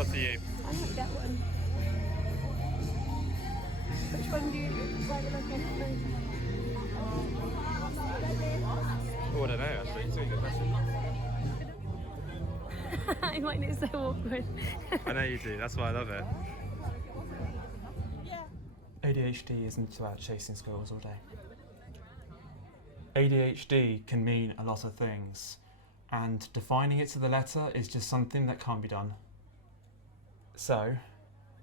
up to you. I like that one. Which one do you like the look of Oh, I don't know actually. It's a good question. most? I find it so awkward. I know you do, that's why I love it. ADHD isn't about chasing squirrels all day. ADHD can mean a lot of things, and defining it to the letter is just something that can't be done. So,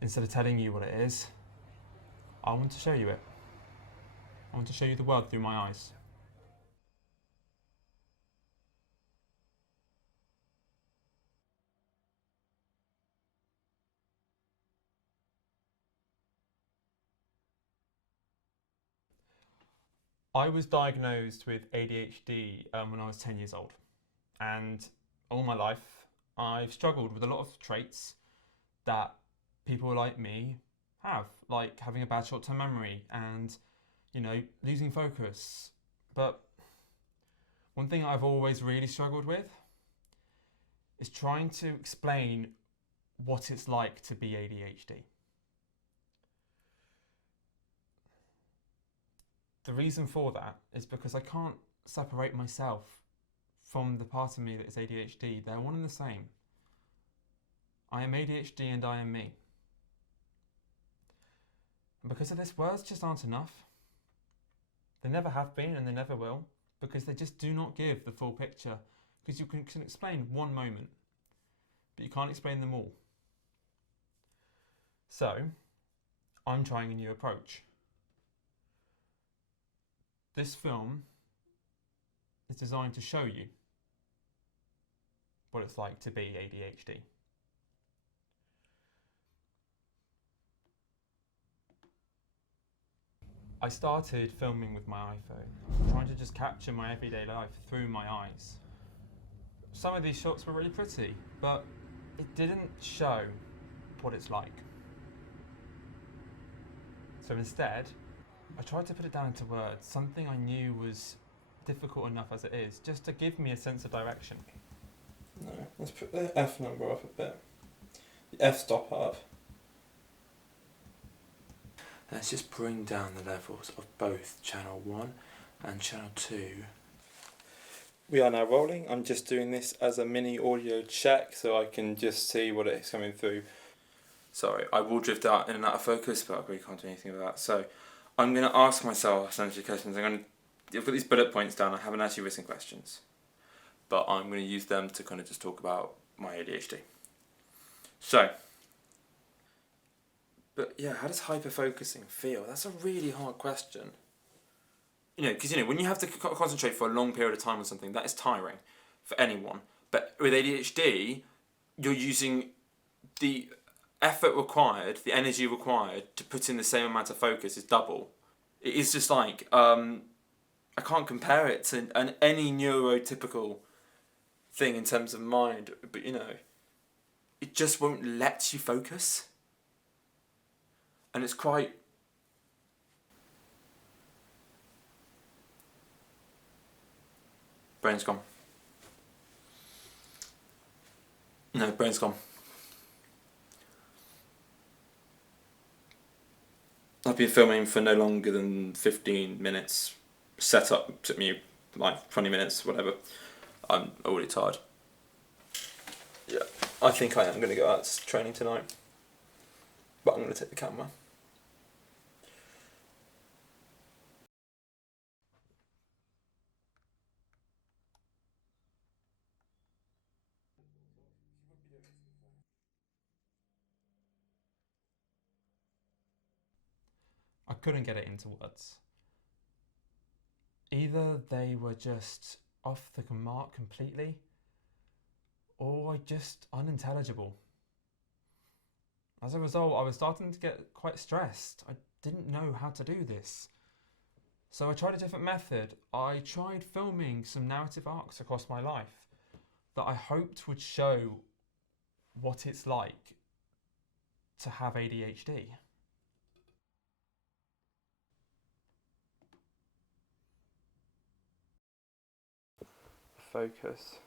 instead of telling you what it is, I want to show you it. I want to show you the world through my eyes. I was diagnosed with ADHD when I was 10 years old, and all my life I've struggled with a lot of traits that people like me have, like having a bad short-term memory and, losing focus. But one thing I've always really struggled with is trying to explain what it's like to be ADHD. The reason for that is because I can't separate myself from the part of me that is ADHD. They're one and the same. I am ADHD and I am me. And because of this, words just aren't enough. They never have been and they never will, because they just do not give the full picture. Because you can explain one moment, but you can't explain them all. So, I'm trying a new approach. This film is designed to show you what it's like to be ADHD. I started filming with my iPhone, trying to just capture my everyday life through my eyes. Some of these shots were really pretty, but it didn't show what it's like. So instead, I tried to put it down into words, something I knew was difficult enough as it is, just to give me a sense of direction. No, let's put the F number up a bit. The F stop up. Let's just bring down the levels of both channel 1 and channel 2. We are now rolling. I'm just doing this as a mini audio check so I can just see what it's coming through. Sorry, I will drift out in and out of focus, but I really can't do anything about that. So I'm going to ask myself essentially questions. I've got these bullet points down. I haven't actually written questions, but I'm going to use them to kind of just talk about my ADHD. So, but yeah, how does hyper-focusing feel? That's a really hard question. Because when you have to concentrate for a long period of time on something, that is tiring for anyone. But with ADHD, you're using the effort required, the energy required to put in the same amount of focus is double. It is just like, I can't compare it to any neurotypical thing in terms of mind, but it just won't let you focus. And it's quite... Brain's gone. No, brain's gone. I've been filming for no longer than 15 minutes. Setup took me like 20 minutes, whatever. I'm already tired. Yeah, I think I am going to go out to training tonight. But I'm going to take the camera. I couldn't get it into words. Either they were just off the mark completely, or just unintelligible. As a result, I was starting to get quite stressed. I didn't know how to do this. So I tried a different method. I tried filming some narrative arcs across my life that I hoped would show what it's like to have ADHD. Focus.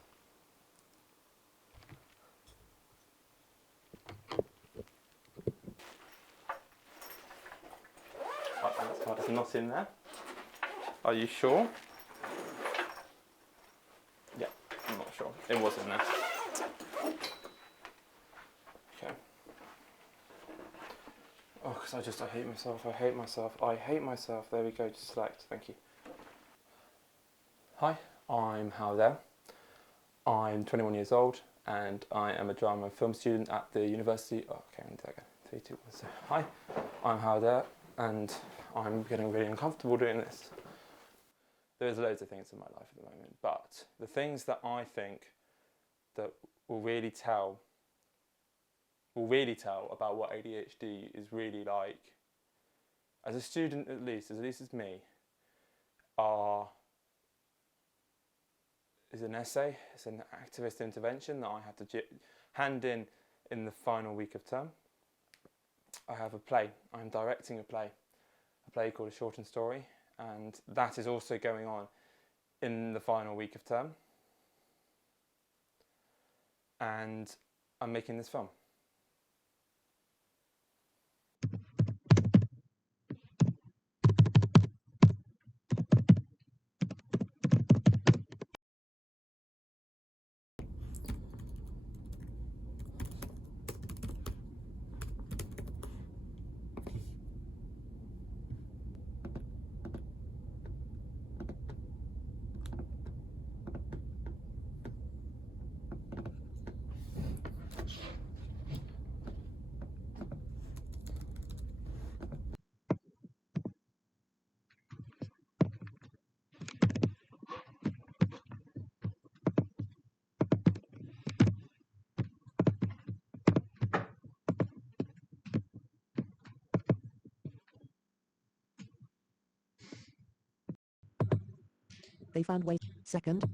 card is not in there. Are you sure? Yeah, I'm not sure. It was in there. Okay. Oh, because I hate myself. I hate myself. I hate myself. There we go. Just select. Thank you. Hi, I'm Hal there. I'm 21 years old and I am a drama and film student at the university. Oh, okay, I'm there again. 3, 2, 1. So, hi, I'm Hal there and I'm getting really uncomfortable doing this. There's loads of things in my life at the moment, but the things that I think that will really tell about what ADHD is really like, as a student at least as me, is an essay. It's an activist intervention that I have to hand in the final week of term. I have a play. I'm directing a play called A Shortened Story, and that is also going on in the final week of term. And I'm making this film. They found ways. Second,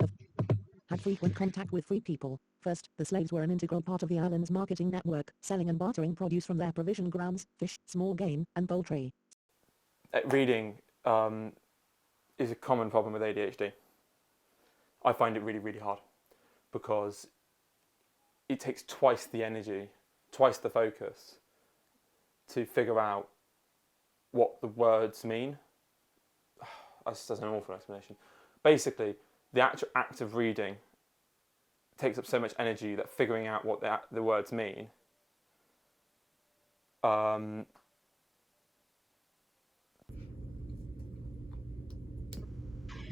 had frequent contact with free people. First, the slaves were an integral part of the island's marketing network, selling and bartering produce from their provision grounds, fish, small game, and poultry. Reading is a common problem with ADHD. I find it really, really hard because it takes twice the energy, twice the focus to figure out what the words mean. That's an awful explanation. Basically, the actual act of reading takes up so much energy that figuring out what the words mean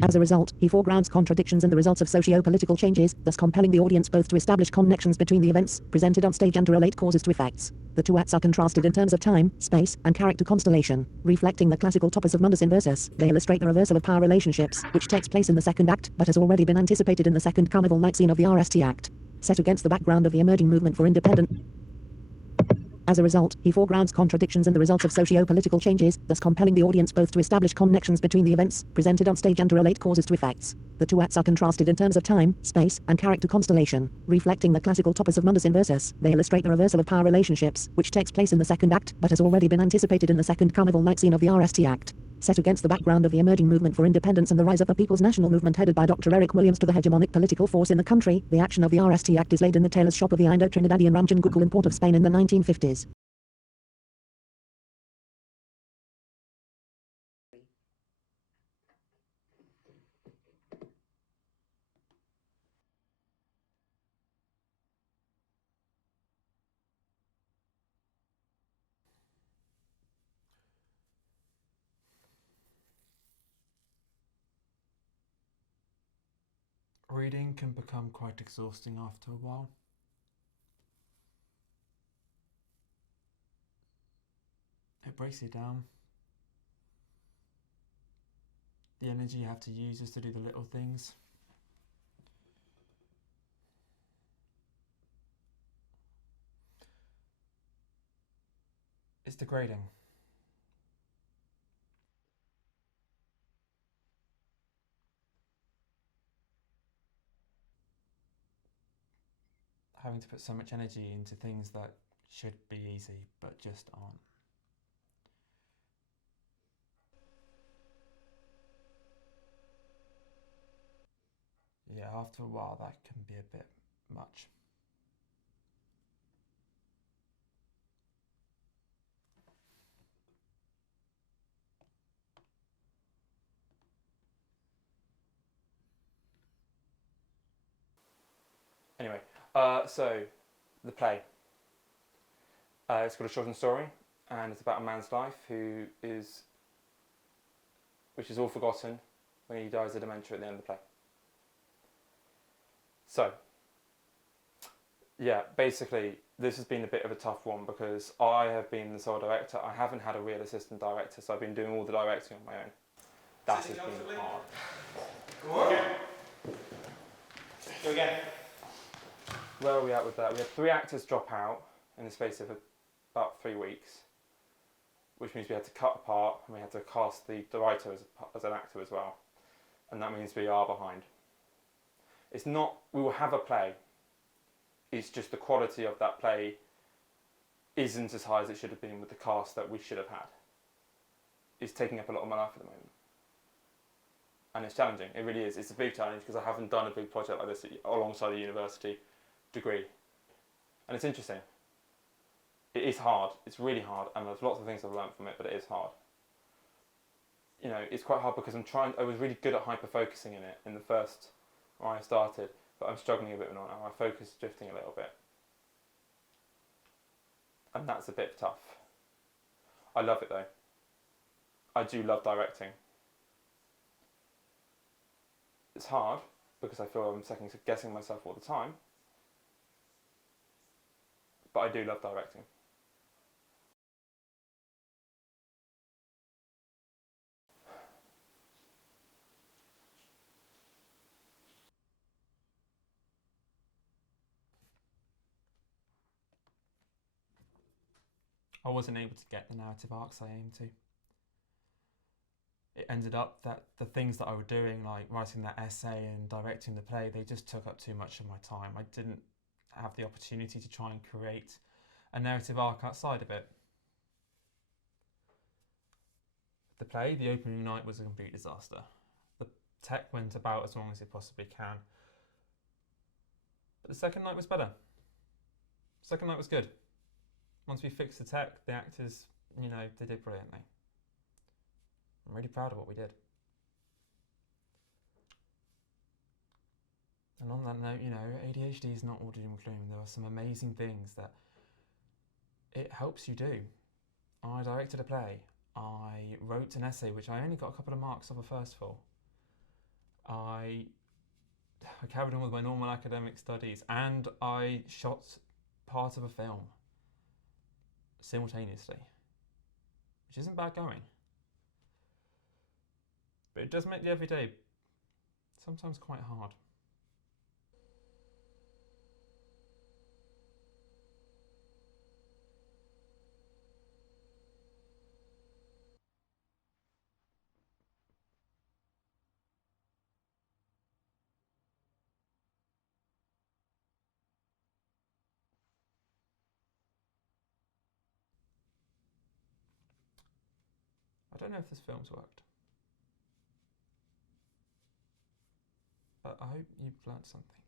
As a result, he foregrounds contradictions in the results of socio-political changes, thus compelling the audience both to establish connections between the events presented on stage and to relate causes to effects. The two acts are contrasted in terms of time, space, and character constellation, reflecting the classical topos of mundus inversus. They illustrate the reversal of power relationships, which takes place in the second act, but has already been anticipated in the second carnival night scene of the RST Act. Set against the background of the emerging movement for independent. As a result, he foregrounds contradictions in the results of socio-political changes, thus compelling the audience both to establish connections between the events presented on stage and to relate causes to effects. The two acts are contrasted in terms of time, space, and character constellation, reflecting the classical topos of mundus inversus. They illustrate the reversal of power relationships, which takes place in the second act, but has already been anticipated in the second carnival night scene of the RST Act. Set against the background of the emerging movement for independence and the rise of the People's National Movement headed by Dr. Eric Williams to the hegemonic political force in the country, the action of the RST Act is laid in the tailor's shop of the Indo-Trinidadian Ramjan Gukul in Port of Spain in the 1950s. Reading can become quite exhausting after a while. It breaks you down. The energy you have to use is to do the little things. It's degrading. Having to put so much energy into things that should be easy but just aren't. Yeah, after a while that can be a bit much. Anyway, so the play. It's called A Children's Story, and it's about a man's life which is all forgotten when he dies of dementia at the end of the play. So, yeah, basically, this has been a bit of a tough one because I have been the sole director. I haven't had a real assistant director, so I've been doing all the directing on my own. That has been hard. Go again. Go again. Where are we at with that? We had 3 actors drop out in the space of about 3 weeks, which means we had to cut a part and we had to cast the writer as an actor as well. And that means we are behind. It's not, we will have a play, it's just the quality of that play isn't as high as it should have been with the cast that we should have had. It's taking up a lot of my life at the moment. And it's challenging, it really is. It's a big challenge because I haven't done a big project like this alongside a university degree. And it's interesting. It is hard, it's really hard, and there's lots of things I've learned from it, but it is hard. You know, it's quite hard because I was really good at hyper-focusing in it in the first, when I started, but I'm struggling a bit now. My focus is drifting a little bit. And that's a bit tough. I love it though. I do love directing. It's hard because I feel I'm second guessing myself all the time, but I do love directing. I wasn't able to get the narrative arcs I aimed to. It ended up that the things that I was doing, like writing that essay and directing the play, they just took up too much of my time. I didn't have the opportunity to try and create a narrative arc outside of it. The play, the opening night, was a complete disaster. The tech went about as long as it possibly can. But the second night was better. The second night was good. Once we fixed the tech, the actors, you know, they did brilliantly. I'm really proud of what we did. And on that note, you know, ADHD is not all doom and gloom. There are some amazing things that it helps you do. I directed a play. I wrote an essay, which I only got a couple of marks off a first for. I carried on with my normal academic studies, and I shot part of a film simultaneously, which isn't bad going. But it does make the everyday sometimes quite hard. I don't know if this film's worked, but I hope you've learnt something.